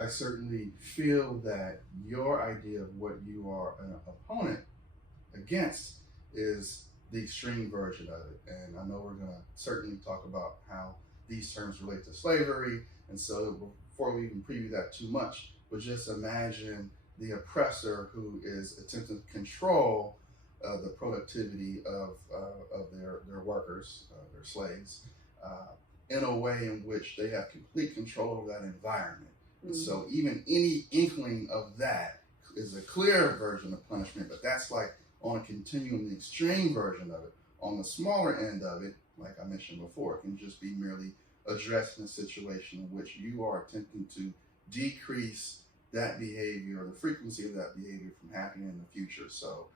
I certainly feel that your idea of what you are an opponent against is the extreme version of it. And I know we're going to certainly talk about how these terms relate to slavery. And so before we even preview that too much, but just imagine the oppressor who is attempting to control the productivity of their workers, their slaves, in a way in which they have complete control of that environment. Mm-hmm. So even any inkling of that is a clear version of punishment, but that's like on a continuum, the extreme version of it. On the smaller end of it, like I mentioned before, it can just be merely addressing a situation in which you are attempting to decrease that behavior or the frequency of that behavior from happening in the future. So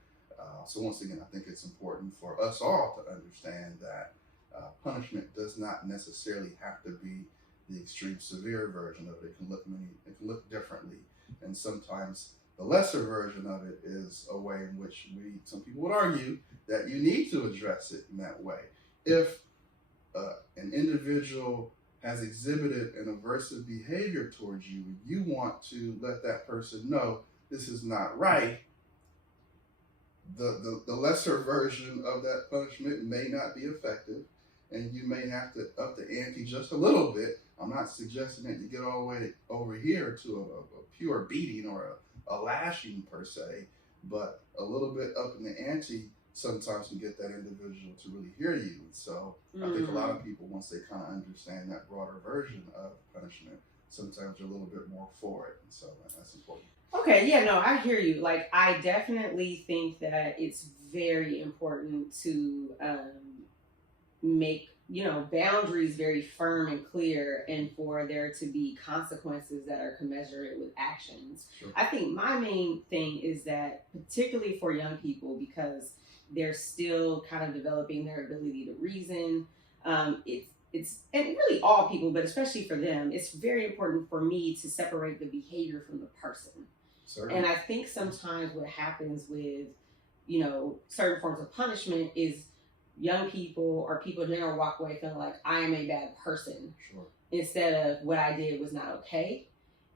once again, I think it's important for us all to understand that punishment does not necessarily have to be the extreme severe version of it. It can look differently, and sometimes the lesser version of it is a way in which some people would argue that you need to address it in that way. If an individual has exhibited an aversive behavior towards you, you want to let that person know this is not right. The lesser version of that punishment may not be effective, and you may have to up the ante just a little bit. I'm not suggesting that you get all the way over here to a pure beating or a lashing per se, but a little bit up in the ante sometimes can get that individual to really hear you. And so I think a lot of people, once they kind of understand that broader version of punishment, sometimes they're a little bit more for it. And so that's important. Okay, yeah, no, I hear you. Like, I definitely think that it's very important to make, boundaries very firm and clear, and for there to be consequences that are commensurate with actions. Sure. I think my main thing is that, particularly for young people, because they're still kind of developing their ability to reason, it's and really all people, but especially for them, it's very important for me to separate the behavior from the person. Certainly. And I think sometimes what happens with, certain forms of punishment is young people or people in general walk away feeling like I am a bad person. Sure. Instead of what I did was not okay.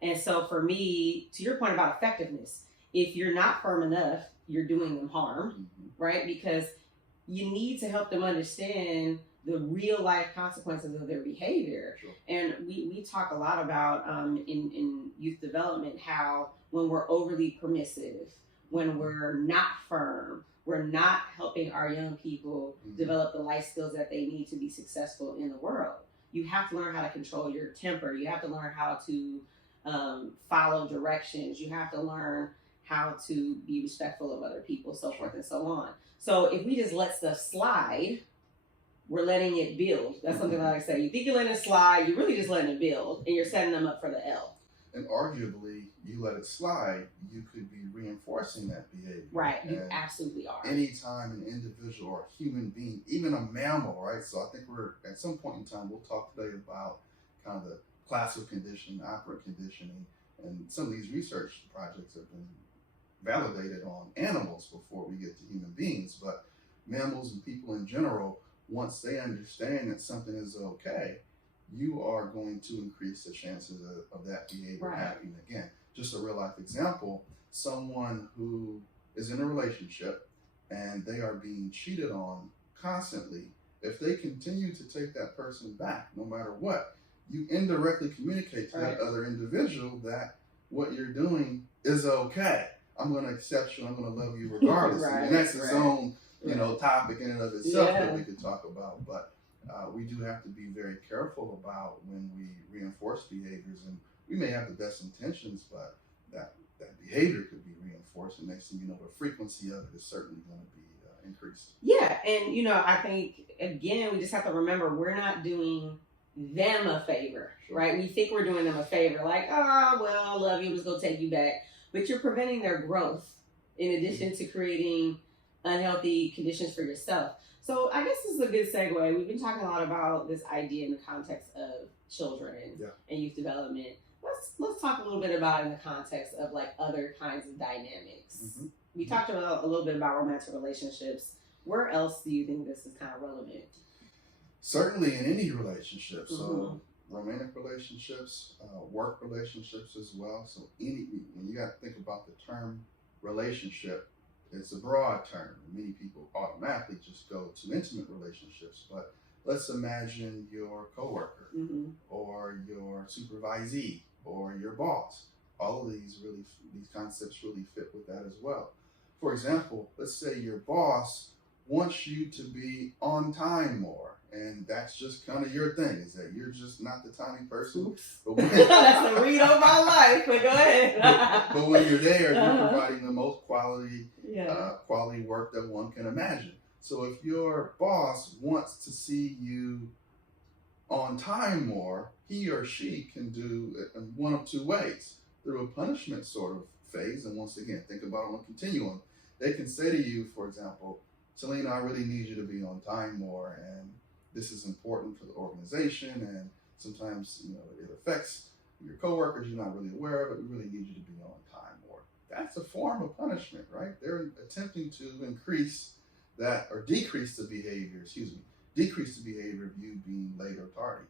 And so for me, to your point about effectiveness, if you're not firm enough, you're doing them harm, right? Because you need to help them understand the real life consequences of their behavior. Sure. And we talk a lot about in youth development how when we're overly permissive, when we're not firm, we're not helping our young people develop the life skills that they need to be successful in the world. You have to learn how to control your temper. You have to learn how to follow directions. You have to learn how to be respectful of other people, so forth and so on. So if we just let stuff slide, we're letting it build. That's something that I say. You think you're letting it slide, you're really just letting it build, and you're setting them up for the L. And arguably, you let it slide, you could be reinforcing that behavior. Right, you absolutely are. Anytime an individual or a human being, even a mammal, right? So I think we're, at some point in time, we'll talk today about kind of the classical conditioning, operant conditioning, and some of these research projects have been validated on animals before we get to human beings. But mammals and people in general, once they understand that something is okay, you are going to increase the chances of that behavior happening again. Just a real life example, someone who is in a relationship and they are being cheated on constantly, if they continue to take that person back, no matter what, you indirectly communicate to that other individual that what you're doing is okay. I'm going to accept you. I'm going to love you regardless. And that's its own, topic in and of itself that we could talk about. But we do have to be very careful about when we reinforce behaviors, and we may have the best intentions, but that behavior could be reinforced, and next thing you know, the frequency of it is certainly going to be increased. Yeah, and I think again we just have to remember we're not doing them a favor, right? We think we're doing them a favor, like, oh well, I love you, let's go take you back, but you're preventing their growth in addition to creating unhealthy conditions for yourself. So I guess this is a good segue. We've been talking a lot about this idea in the context of children and youth development. Let's talk a little bit about it in the context of like other kinds of dynamics. We talked about a little bit about romantic relationships. Where else do you think this is kind of relevant? certainly in any relationship. Mm-hmm. So romantic relationships, work relationships as well. So when you got to think about the term relationship, it's a broad term. Many people automatically just go to intimate relationships, but let's imagine your coworker Mm-hmm. or your supervisee or your boss. All of these concepts really fit with that as well. For example, let's say your boss wants you to be on time more, and that's just kind of your thing. Is that you're just not the timing person? Oops. But That's the read of my life. But go ahead. but when you're there, you're providing the most quality work that one can imagine. So if your boss wants to see you on time more, he or she can do it in one of two ways: through a punishment sort of phase, and once again, think about it on a continuum. They can say to you, for example, Selena, I really need you to be on time more, and this is important for the organization, and sometimes it affects your coworkers. You're not really aware of it. We really need you to be on time more. That's a form of punishment, right? They're attempting to increase that or decrease the behavior. Decrease the behavior of you being late or tardy.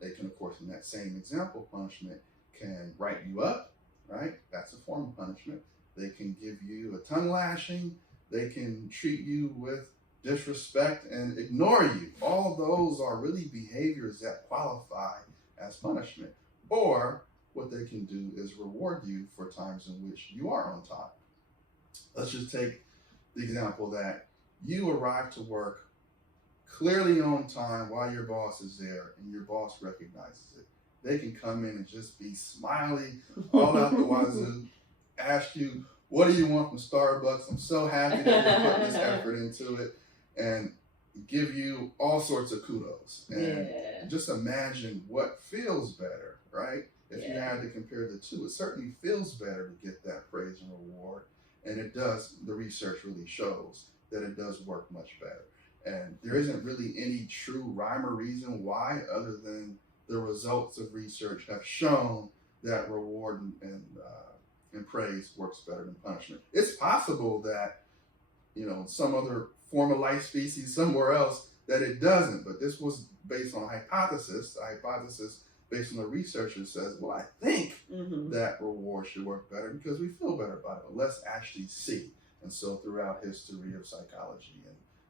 They can, of course, in that same example, punishment can write you up, right? That's a form of punishment. They can give you a tongue lashing. They can treat you with disrespect and ignore you. All of those are really behaviors that qualify as punishment. Or what they can do is reward you for times in which you are on time. Let's just take the example that you arrive to work clearly on time while your boss is there, and your boss recognizes it. They can come in and just be smiley all out the wazoo, ask you, what do you want from Starbucks? I'm so happy that you're putting this effort into it, and give you all sorts of kudos. And just imagine what feels better, right? If you had to compare the two, it certainly feels better to get that praise and reward. And it does, the research really shows that it does work much better. And there isn't really any true rhyme or reason why, other than the results of research have shown that reward and praise works better than punishment. It's possible that, some other form of life species somewhere else that it doesn't, but this was based on a hypothesis. The hypothesis based on the researcher says, well, I think that reward should work better because we feel better about it, but let's actually see. And so throughout history of psychology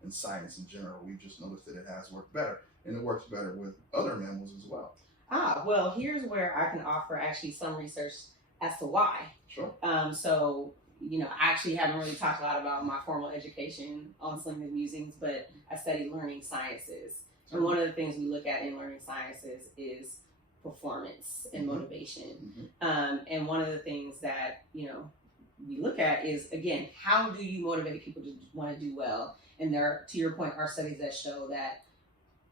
and science in general, we've just noticed that it has worked better, and it works better with other mammals as well. Well, here's where I can offer actually some research as to why. Sure. So, I actually haven't really talked a lot about my formal education on selenas musings, but I studied learning sciences. And one of the things we look at in learning sciences is performance and motivation. And one of the things that, we look at is, again, how do you motivate people to want to do well? And there, to your point, are studies that show that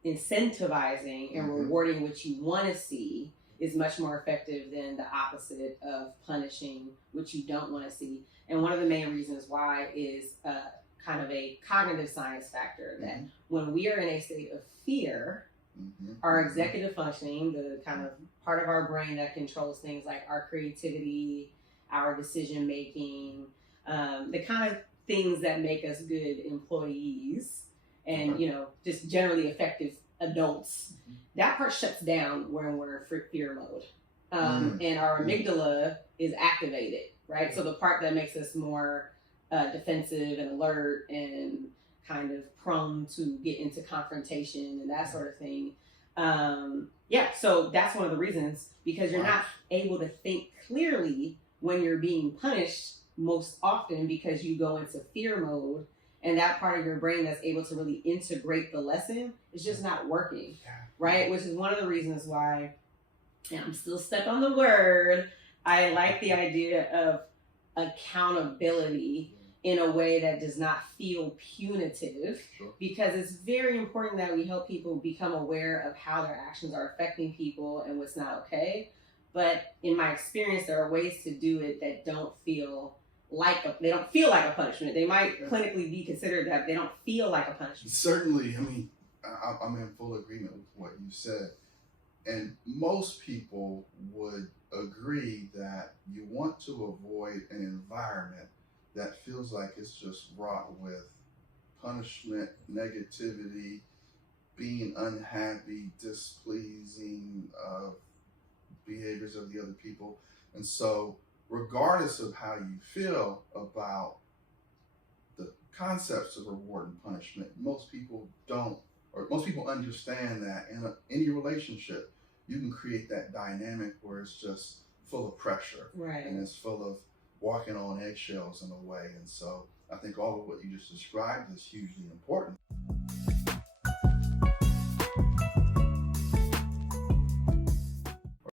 incentivizing and rewarding what you want to see is much more effective than the opposite of punishing what you don't want to see. And one of the main reasons why is kind of a cognitive science factor, that when we are in a state of fear, our executive functioning, the kind of part of our brain that controls things like our creativity, our decision making, the kind of things that make us good employees and just generally effective adults, that part shuts down when we're in fear mode. And our amygdala is activated, right? So the part that makes us more defensive and alert and kind of prone to get into confrontation and that sort of thing. So that's one of the reasons, because you're not able to think clearly when you're being punished most often, because you go into fear mode, and that part of your brain that's able to really integrate the lesson is just not working, right? Which is one of the reasons why, and I'm still stuck on the word, I like the idea of accountability in a way that does not feel punitive, because it's very important that we help people become aware of how their actions are affecting people and what's not okay. But in my experience, there are ways to do it that don't feel like a punishment. They might clinically be considered that, they don't feel like a punishment. Certainly, I'm in full agreement with what you said. And most people would agree that you want to avoid an environment that feels like it's just wrought with punishment, negativity, being unhappy, displeasing behaviors of the other people. And so, regardless of how you feel about the concepts of reward and punishment, most people don't, or most people understand that in any relationship, you can create that dynamic where it's just full of pressure, Right. and it's full of walking on eggshells in a way. And so I think all of what you just described is hugely important.